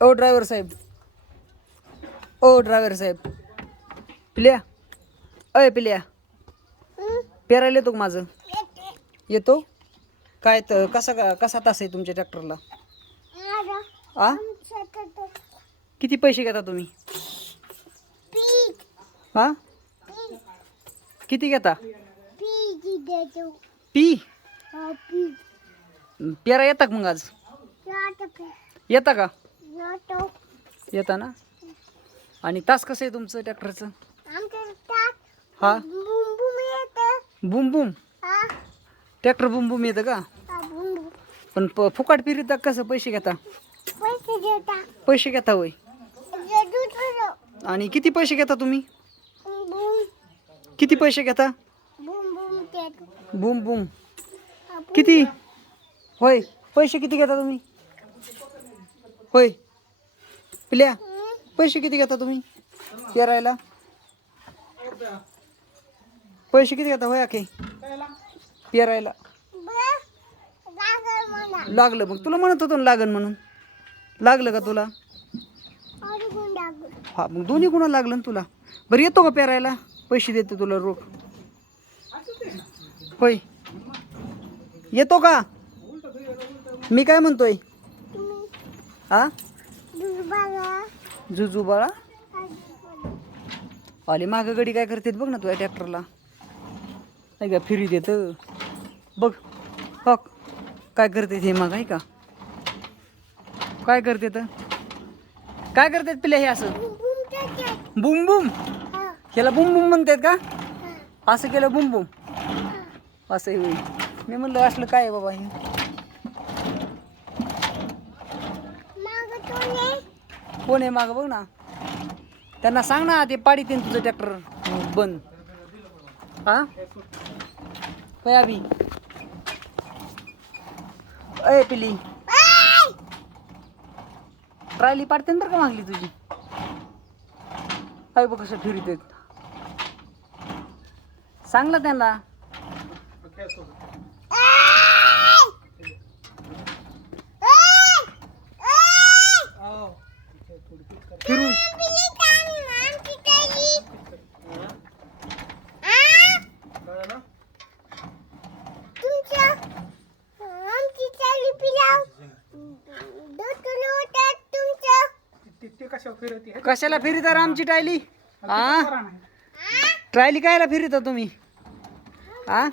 ओ driver साहेब, ओ driver साहेब, पिल्या, अय पिल्या, पेरायला येतो का माझं? येतो काय तर कसा तास आहे तुमच्या ट्रॅक्टरला? आ किती पैसे घेता तुम्ही? हा किती घेता? पी पेरा येता का मग आज? येता का? येता ना. आणि तास कसं आहे तुमचं ट्रॅक्टरचं? हा बुम बुम ट्रॅक्टर बुम बुम येतं का? पण फुकाट फिरीत कसं पैसे घेता? पैसे घेता होय. आणि किती पैसे घेता तुम्ही? किती पैसे घेता? बुम बुम किती होय? पैसे किती घेता तुम्ही? होय पिल्या, पैसे किती घेता तुम्ही पेरायला? पैसे किती घेता होय आखे पेरायला? लागलं मग तुला म्हणत होतो ना लागन म्हणून. लागलं का तुला? हा मग दोन्ही गुणा लागलं ना तुला. बरं येतो का पेरायला? पैसे देते तुला रोख. होय येतो का? मी काय म्हणतोय? हा जुजू बाळा आले माग गडी काय करते बघ ना तुझ्या ट्रॅक्टरला. नाही का फिरी देत बघ बघ काय करते ते मग आहे का? काय करते तर काय करतात पिल्या हे असं? बुम बुम ह्याला बुम बुम म्हणतात का? असं केलं बुम बुम असं होईल. मी म्हणलं असलं काय बाबा हे. कोण आहे माग बघ ना. त्यांना सांग ना ते पाडी ते तुझं ट्रॅक्टर बंद. हा काय अभि अय पिली ट्रायली पाडते बरं का मागली तुझी. काय बघ कसं फिरत आहेत. सांग ना त्यांना. फिरून कशाला फिरिता आमची टायली? हा ट्रायली कायला फिरिता तुम्ही? हा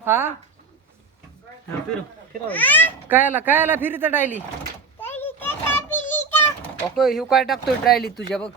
हा कायला फिरिता टायली? ओके ह्यू काय टाकतोय ट्रायली तुझ्या बघ.